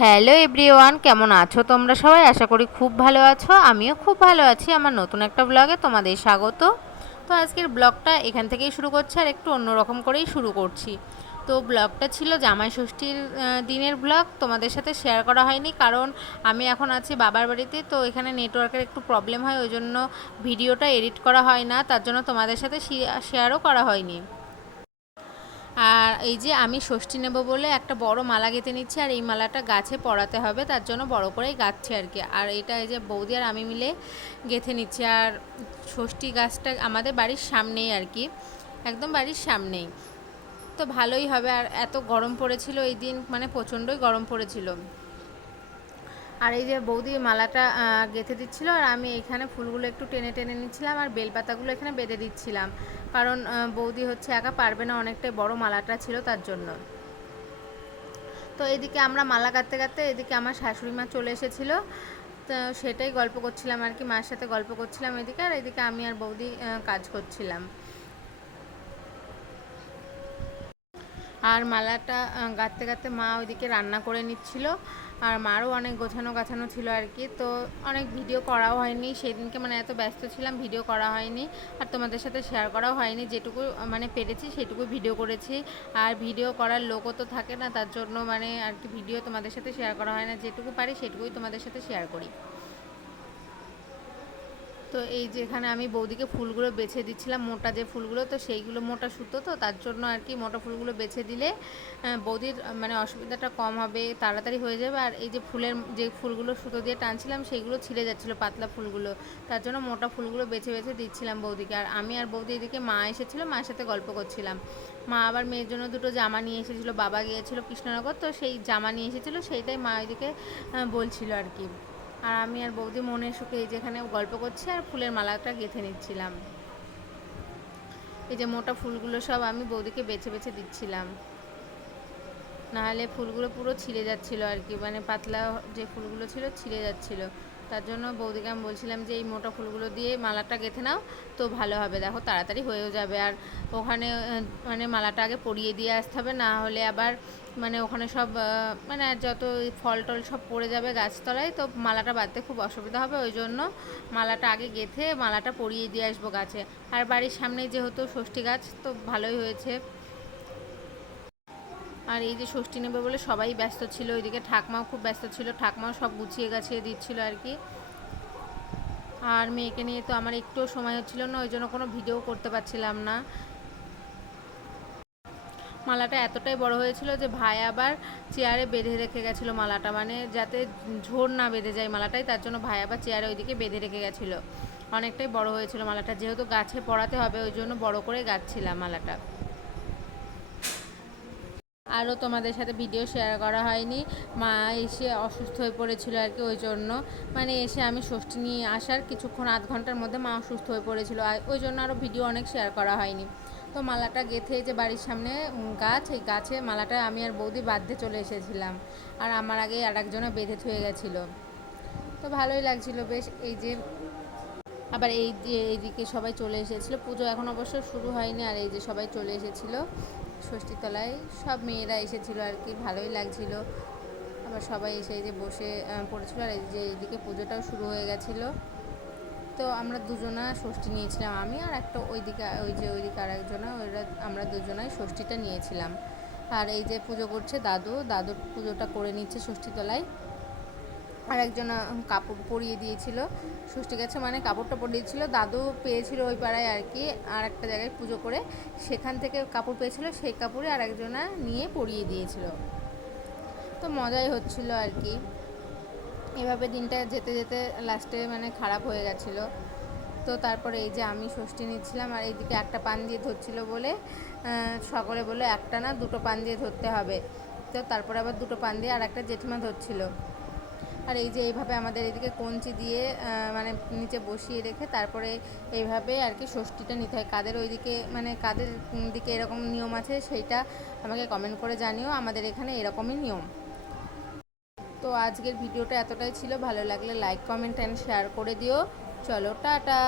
Hello everyone, কেমন আছো তোমরা সবাই? আশা করি খুব ভালো আছো। আমিও খুব ভালো আছি। আমার নতুন একটা ব্লগে তোমাদের স্বাগত। তো আজকের ব্লগটা এখান থেকেই শুরু করছি, আর একটু অন্যরকম করেই শুরু করছি। তো ব্লগটা ছিল জামাই ষষ্ঠীর দিনের ব্লগ, তোমাদের সাথে শেয়ার করা হয়নি কারণ আমি এখন আছি বাবার বাড়িতে। তো এখানে নেটওয়ার্কের একটু প্রবলেম হয়, ওই জন্য ভিডিওটা এডিট করা হয় না, তার জন্য তোমাদের সাথে শেয়ারও করা হয়নি। আর এই যে আমি ষষ্ঠী নেব বলে একটা বড় মালা গেঁথে নিচ্ছি, আর এই মালাটা গাছে পরাতে হবে, তার জন্য বড় করেই গাঁথছি আর কি। আর এটা এই যে বৌদি আর আমি মিলে গেঁথে নিচ্ছি। আর ষষ্ঠী গাছটা আমাদের বাড়ির সামনেই আর কি, একদম বাড়ির সামনেই। তো ভালোই হবে। আর এত গরম পড়েছিল এই দিন, মানে প্রচণ্ডই গরম পড়েছিল। আর এই যে বৌদি মালাটা গেঁথে দিচ্ছিল, আর আমি এখানে ফুলগুলো একটু টেনে টেনে নিচ্ছিলাম, আর বেলপাতাগুলো এখানে বেঁধে দিচ্ছিলাম, কারণ বৌদি হচ্ছে একা পারবে না, অনেকটাই বড় মালাটা ছিল তার জন্য। তো এদিকে আমরা মালা কাটতে কাটতে এদিকে আমার শাশুড়ি মা চলে এসেছিল, তো সেটাই গল্প করছিলাম আর কি, মার সাথে গল্প করছিলাম এদিকে, আর এদিকে আমি আর বৌদি কাজ করছিলাম। আর মালাটা গাঁথতে গাঁথতে মা ওইদিকে রান্না করে নিচ্ছিল, আর মারও অনেক গোছানো গাছানো ছিল আর কি। তো অনেক ভিডিও করাও হয়নি সেদিনকে, মানে এত ব্যস্ত ছিলাম ভিডিও করা হয়নি, আর তোমাদের সাথে শেয়ার করাও হয়নি। যেটুকু মানে পেরেছি সেটুকু ভিডিও করেছি। আর ভিডিও করার লোকও তো থাকে না, তার জন্য মানে আর কি ভিডিও তোমাদের সাথে শেয়ার করা হয় না। যেটুকু পারি সেটুকুই তোমাদের সাথে শেয়ার করি। তো এই যে এখানে আমি বৌদিকে ফুলগুলো বেছে দিচ্ছিলাম, মোটা যে ফুলগুলো, তো সেইগুলো মোটা সুতো, তো তার জন্য আর কি মোটা ফুলগুলো বেছে দিলে বৌদির মানে অসুবিধাটা কম হবে, তাড়াতাড়ি হয়ে যাবে। আর এই যে ফুলের যে ফুলগুলো সুতো দিয়ে টানছিলাম সেইগুলো ছিঁড়ে যাচ্ছিলো, পাতলা ফুলগুলো, তার জন্য মোটা ফুলগুলো বেছে বেছে দিচ্ছিলাম বৌদিকে। আর আমি আর বৌদি এদিকে মা এসেছিলো, মার সাথে গল্প করছিলাম। মা আবার মেয়ের জন্য দুটো জামা নিয়ে এসেছিলো, বাবা গিয়েছিলো কৃষ্ণনগর, তো সেই জামা নিয়ে এসেছিলো, সেইটাই মা ওইদিকে বলছিল আর কি। আর আমি আর বৌদি মনের সুখে এই যেখানে গল্প করছি আর ফুলের মালাটা গেঁথে নিচ্ছিলাম। এই যে মোটা ফুলগুলো সব আমি বৌদিকে বেছে বেছে দিচ্ছিলাম, নাহলে ফুলগুলো পুরো ছিঁড়ে যাচ্ছিলো আর কি, মানে পাতলা যে ফুলগুলো ছিল ছিঁড়ে যাচ্ছিলো। তার জন্য বৌদিকে আমি বলছিলাম যে এই মোটা ফুলগুলো দিয়ে মালাটা গেঁথে নাও, তো ভালো হবে, দেখো তাড়াতাড়ি হয়েও যাবে। আর ওখানে মানে মালাটা আগে পরিয়ে দিয়ে আসতে হবে, না হলে আবার মানে ওখানে সব মানে যত ফল টল সব পড়ে যাবে গাছতলায়, তো মালাটা বাঁধতে খুব অসুবিধা হবে, ওই জন্য মালাটা আগে গেঁথে মালাটা পরিয়ে দিয়ে আসবো গাছে। আর বাড়ির সামনেই যেহেতু ষষ্ঠী গাছ, তো ভালোই হয়েছে। আর এই যে ষষ্ঠী নেবে বলে সবাই ব্যস্ত ছিল, ওইদিকে ঠাকমাও খুব ব্যস্ত ছিল, ঠাকমাও সব গুছিয়ে গাছিয়ে দিচ্ছিল আর কি। আর মেয়েকে নিয়ে তো আমার একটুও সময় হচ্ছিল না, ওই জন্য কোনো ভিডিও করতে পারছিলাম না। মালাটা এতটাই বড় হয়েছিল যে ভাই আবার চেয়ারে বেঁধে রেখে গেছিলো মালাটা, মানে যাতে ঝোর না বেঁধে যায় মালাটাই, তার জন্য ভাই আবার চেয়ারে ওইদিকে বেঁধে রেখে গেছিলো। অনেকটাই বড় হয়েছিল মালাটা, যেহেতু গাছে পরাতে হবে ওই জন্য বড় করে গাঁথছিলাম মালাটা। আরও তোমাদের সাথে ভিডিও শেয়ার করা হয়নি, মা এসে অসুস্থ হয়ে পড়েছিল আর কি, ওই জন্য মানে এসে আমি ষষ্ঠী নিয়ে আসার কিছুক্ষণ আধ ঘন্টার মধ্যে মা অসুস্থ হয়ে পড়েছিল, আর ওই জন্য আরও ভিডিও অনেক শেয়ার করা হয়নি। তো মালাটা গেঁথে যে বাড়ির সামনে গাছ, এই গাছে মালাটা আমি আর বৌদি বাঁধতে চলে এসেছিলাম, আর আমার আগে আর একজনে বেঁধে থুয়ে গেছিলো। তো ভালোই লাগছিল বেশ। এই যে আবার এই যে এইদিকে সবাই চলে এসেছিলো, পুজো এখন অবশ্য শুরু হয়নি, আর এই যে সবাই চলে এসেছিলো ষষ্ঠীতলায়, সব মেয়েরা এসেছিলো আর কি, ভালোই লাগছিল। আবার সবাই এসে এই যে বসে পড়েছিল, আর এই যে এইদিকে পুজোটাও শুরু হয়ে গেছিলো। তো আমরা দুজনা ষষ্ঠী নিয়েছিলাম, আমি আর একটা ওইদিকে ওইদিকে আর একজনা, ওইরা আমরা দুজনাই ষষ্ঠীটা নিয়েছিলাম। আর এই যে পুজো করছে দাদু, দাদু পুজোটা করে নিচ্ছে ষষ্ঠীতলায়। আর একজন কাপড় পরিয়ে দিয়েছিল ষষ্ঠী গাছে, মানে কাপড়টা পরিয়েছিল দাদু, পেয়েছিল ওই পাড়ায় আর কি, আর একটা জায়গায় পুজো করে সেখান থেকে কাপড় পেয়েছিল, সেই কাপড়ে আর একজনা নিয়ে পরিয়ে দিয়েছিল। তো মজাই হচ্ছিল আর কি। এভাবে দিনটা যেতে যেতে লাস্টে মানে খারাপ হয়ে গেছিলো। তো তারপরে এই যে আমি ষষ্ঠী নিচ্ছিলাম, আর এইদিকে একটা পান দিয়ে ধরছিল বলে সকলে বলে একটা না দুটো পান দিয়ে ধরতে হবে, তো তারপরে আবার দুটো পান দিয়ে আর একটা জেঠিমা ধরছিল। আর এই যে এইভাবে আমাদের এদিকে কঞ্চি দিয়ে মানে নিচে বসিয়ে রেখে তারপরে এইভাবে আর কি ষষ্ঠীটা নিতে হয়। কাদের ওইদিকে মানে কাদের দিকে এরকম নিয়ম আছে সেইটা আমাকে কমেন্ট করে জানিও, আমাদের এখানে এরকমই নিয়ম। তো আজকের ভিডিওটা এতটাই ছিল, ভালো লাগলে লাইক কমেন্ট অ্যান্ড শেয়ার করে দিও। চলো টাটা।